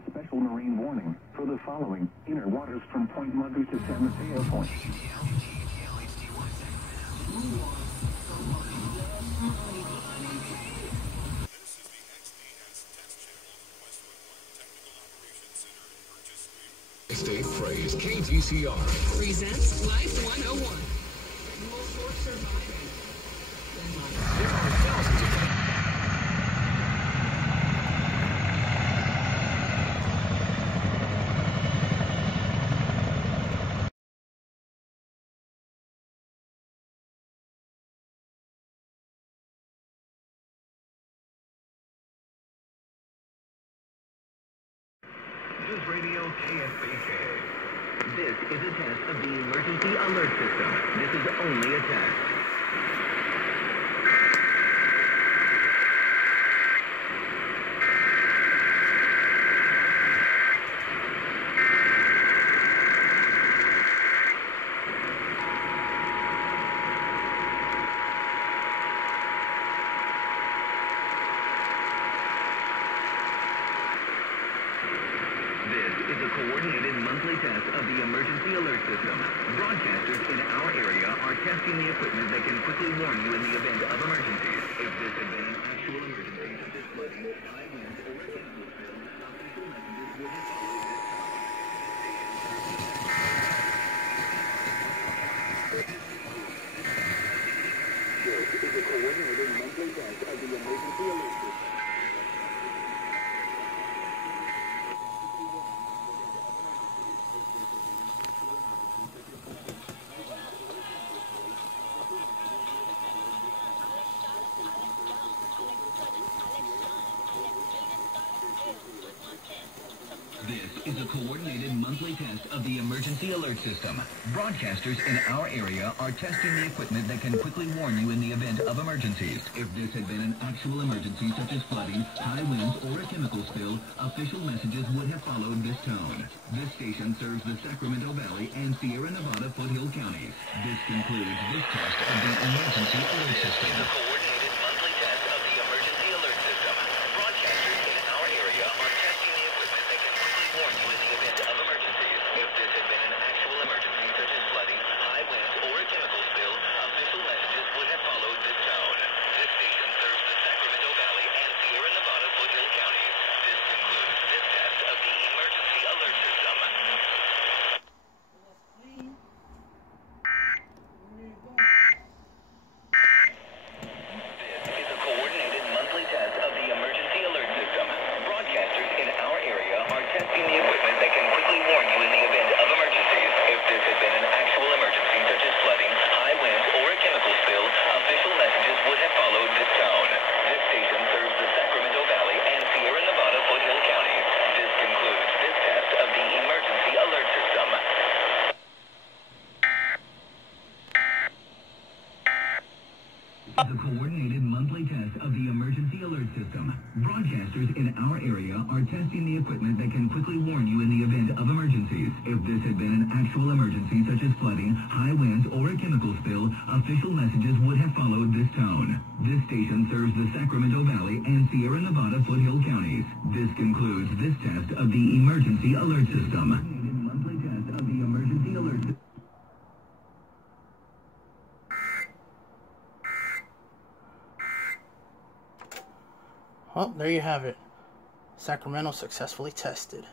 A special marine warning for the following inner waters from Point Muggy to San Mateo Point. State Praise KTCR presents Life 101. For surviving. There are thousands of News Radio KSBK. This is a test of the emergency alert system. This is only a test. This is a coordinated monthly test of the emergency alert system. Broadcasters in our area are testing the equipment that can quickly warn you in the event of emergencies. If this had been an actual emergency, such as flooding, high winds, or a chemical spill, official messages would have followed this time. This is a coordinated monthly test of the emergency alert system. This is a coordinated monthly test of the emergency alert system. Broadcasters in our area are testing the equipment that can quickly warn you in the event of emergencies. If this had been an actual emergency such as flooding, high winds, or a chemical spill, official messages would have followed this tone. This station serves the Sacramento Valley and Sierra Nevada foothill counties. This concludes this test of the emergency alert system. Coordinated monthly test of the emergency alert system. Broadcasters in our area are testing the equipment that can quickly warn you in the event of emergencies. If this had been an actual emergency such as flooding, high winds, or a chemical spill, official messages would have followed this tone. This station serves the Sacramento Valley and Sierra Nevada foothill counties. This concludes this test of the emergency alert system. This is a coordinated monthly test of the emergency alert system. Broadcasters in our area are testing the equipment that can quickly warn you in the event of emergencies. If this had been an actual emergency such as flooding, high winds, or a chemical spill, official messages would have followed this tone. This station serves the Sacramento Valley and Sierra Nevada foothill counties. This concludes this test of the emergency alert system. The coordinated monthly test of the emergency alert system. Broadcasters in our area are testing the equipment that can quickly warn you in the event of emergencies. If this had been an actual emergency such as flooding, high winds, or a chemical spill, official messages would have followed this tone. This station serves the Sacramento Valley and Sierra Nevada foothill counties. This concludes this test of the emergency alert system. Monthly test of the emergency alert system. Well, there you have it. Sacramento successfully tested.